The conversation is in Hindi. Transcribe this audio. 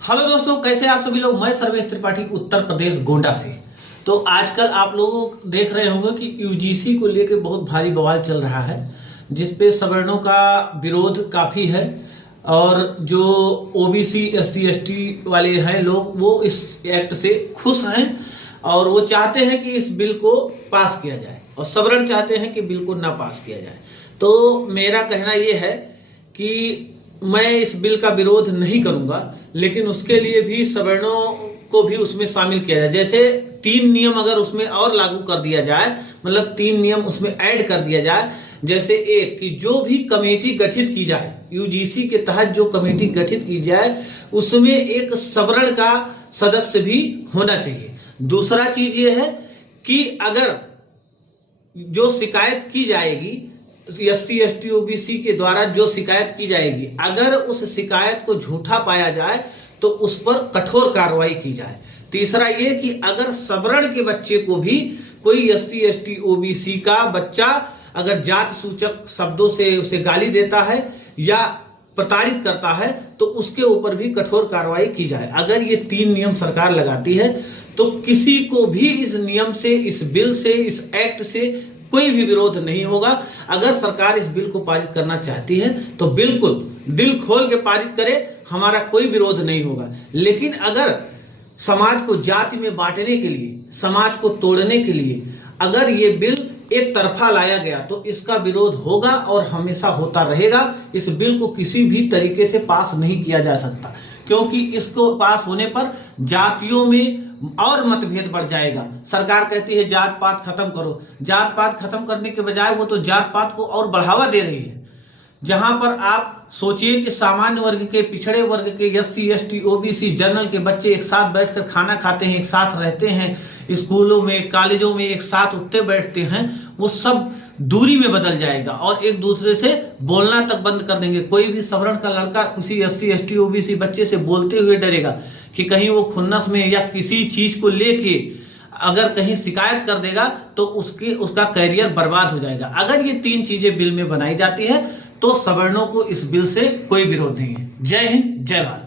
हेलो दोस्तों, कैसे आप सभी लोग। मैं सर्वेश त्रिपाठी उत्तर प्रदेश गोंडा से। तो आजकल आप लोग देख रहे होंगे कि यूजीसी को लेकर बहुत भारी बवाल चल रहा है, जिसपे सवर्णों का विरोध काफी है। और जो ओबीसी एससी एसटी वाले हैं लोग, वो इस एक्ट से खुश हैं और वो चाहते हैं कि इस बिल को पास किया जाए, और सवर्ण चाहते हैं कि बिल को ना पास किया जाए। तो मेरा कहना यह है कि मैं इस बिल का विरोध नहीं करूंगा, लेकिन उसके लिए भी सवर्णों को भी उसमें शामिल किया जाए। जैसे 3 नियम अगर उसमें और लागू कर दिया जाए, मतलब 3 नियम उसमें ऐड कर दिया जाए। जैसे एक कि जो भी कमेटी गठित की जाए, यूजीसी के तहत जो कमेटी गठित की जाए, उसमें एक सवर्ण का सदस्य भी होना चाहिए। दूसरा चीज ये है कि अगर जो शिकायत की जाएगी एससी एसटी ओबीसी के द्वारा, जो शिकायत की जाएगी, अगर उस शिकायत को झूठा पाया जाए तो उस पर कठोर कार्रवाई की जाए। तीसरा ये कि अगर सवर्ण के बच्चे को भी कोई एससी एसटी ओबीसी का बच्चा अगर जात सूचक शब्दों से उसे गाली देता है या प्रताड़ित करता है तो उसके ऊपर भी कठोर कार्रवाई की जाए। अगर ये 3 नियम सरकार लगाती है तो किसी को भी इस नियम से, इस बिल से, इस एक्ट से कोई भी विरोध नहीं होगा। अगर सरकार इस बिल को पारित करना चाहती है तो बिल्कुल दिल खोल के पारित करे, हमारा कोई विरोध नहीं होगा। लेकिन अगर समाज को जाति में बांटने के लिए, समाज को तोड़ने के लिए अगर ये बिल एक तरफा लाया गया तो इसका विरोध होगा और हमेशा होता रहेगा। इस बिल को किसी भी तरीके से पास नहीं किया जा सकता, क्योंकि इसको पास होने पर जातियों में और मतभेद बढ़ जाएगा। सरकार कहती है जात पात खत्म करो, जात पात खत्म करने के बजाय वो तो जात पात को और बढ़ावा दे रही है। जहां पर आप सोचिए कि सामान्य वर्ग के, पिछड़े वर्ग के, एससी एसटी ओबीसी जनरल के बच्चे एक साथ बैठकर खाना खाते हैं, एक साथ रहते हैं, स्कूलों में कॉलेजों में एक साथ उठते बैठते हैं, वो सब दूरी में बदल जाएगा और एक दूसरे से बोलना तक बंद कर देंगे। कोई भी सवर्ण का लड़का किसी एससी एसटी ओबीसी बच्चे से बोलते हुए डरेगा कि कहीं वो खुन्नस में या किसी चीज को लेके अगर कहीं शिकायत कर देगा तो उसका करियर बर्बाद हो जाएगा। अगर ये 3 चीजें बिल में बनाई जाती है तो सवर्णों को इस बिल से कोई विरोध नहीं है। जय हिंद, जय भारत।